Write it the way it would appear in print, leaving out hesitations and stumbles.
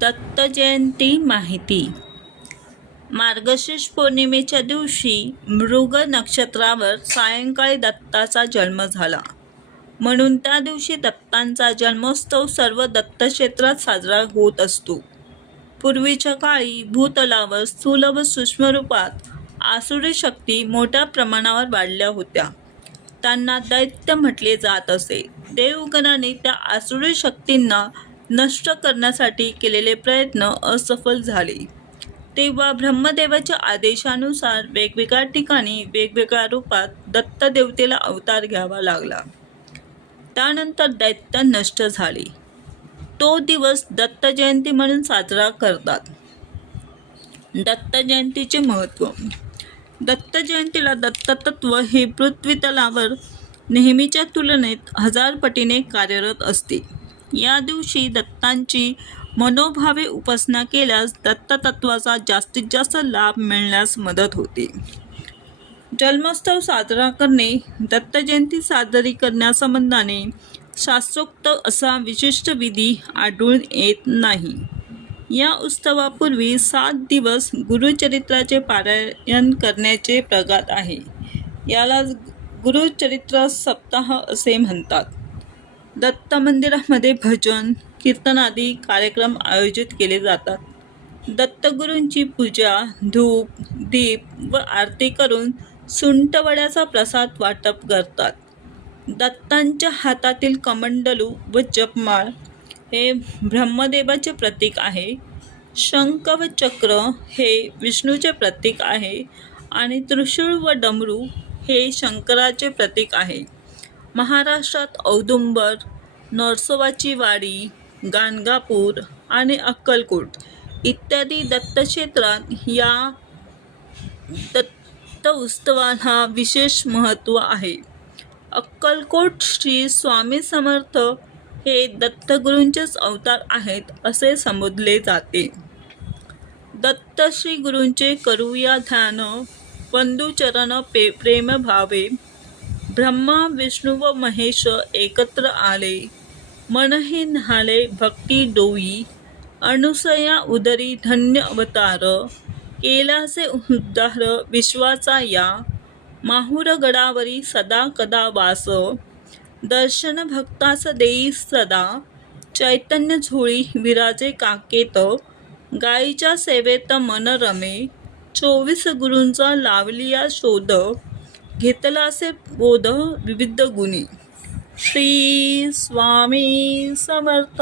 दत्त जयंती माहिती. मार्गशीर्ष पौर्णिमेच्या दिवशी मृग नक्षत्रावर सायंकाळी दत्ताचा जन्म झाला. म्हणून त्या दिवशी दत्तांचा जन्मोत्सव सर्व दत्तक्षेत्रात साजरा होत असतो. पूर्वीच्या काळी भूतलावर स्थूल व सूक्ष्म रूपात आसुरी शक्ती मोठ्या प्रमाणावर वाढल्या होत्या. त्यांना दैत्य म्हटले जात असे. देवगणाने त्या आसुरी शक्तींना नष्ट करण्यासाठी केलेले प्रयत्न असफल झाले. तेव्हा ब्रह्मदेवाच्या आदेशानुसार वेगवेगळ्या ठिकाणी वेगवेगळ्या रूपात दत्त देवतेला अवतार घ्यावा लागला. त्यानंतर दैत्य नष्ट झाले. तो दिवस दत्त जयंती म्हणून साजरा करतात. दत्त जयंतीचे महत्त्व. दत्त जयंतीला दत्ततत्व हे पृथ्वीतलावर नेहमीच्या तुलनेत 1000 पटीने कार्यरत असते. या दिवशी दत्तांची मनोभावे उपासना केल्यास दत्ततत्वाचा जास्तीत जास्त लाभ मिळण्यास मदत होते. जन्मोत्सव साजरा करणे. दत्त जयंती साजरी करण्यासंबंधाने शास्त्रोक्त असा विशिष्ट विधी आढळून येत नाही. या उत्सवापूर्वी 7 दिवस गुरुचरित्राचे पारायण करण्याचे प्रघात आहे. याला गुरुचरित्र सप्ताह असे म्हणतात. दत्त मंदिरामध्ये भजन, कीर्तनादी कार्यक्रम आयोजित केले जातात. दत्तगुरूंची पूजा, धूप, दीप व आरती करून सुंठवड्याचा प्रसाद वाटप करतात. दत्तांच्या हातातील कमंडलू व जपमाळ हे ब्रह्मदेवाचे प्रतीक आहे. शंख व चक्र हे विष्णूचे प्रतीक आहे आणि त्रिशूळ व डमरू हे शंकराचे प्रतीक आहे. महाराष्ट्रात औदुंबर, नरसोबाची वाडी, गाणगापूर आणि अक्कलकोट इत्यादी दत्तक्षेत्रात या दत्त उत्सवाला विशेष महत्त्व आहे. अक्कलकोट श्री स्वामी समर्थ हे दत्तगुरूंचेच अवतार आहेत असे संबोधले जाते. दत्त श्री गुरूंचे करूया ध्यान, वंदू प्रेम भावे. ब्रह्मा विष्णू व महेश एकत्र आले, मनहि न्हाले भक्ती डोई. अनुसया उदरी धन्य अवतार, केलासे उद्धार विश्वाचा या. माहुर गडावरी सदा कदा वास, दर्शन भक्तास देई सदा. चैतन्य झोळी विराजे काकेत, गायीच्या सेवेत मन रमे. 24 गुरूंचा लावलिया शोध, घेतलासे बोध विविध गुणी. श्री स्वामी समर्थ.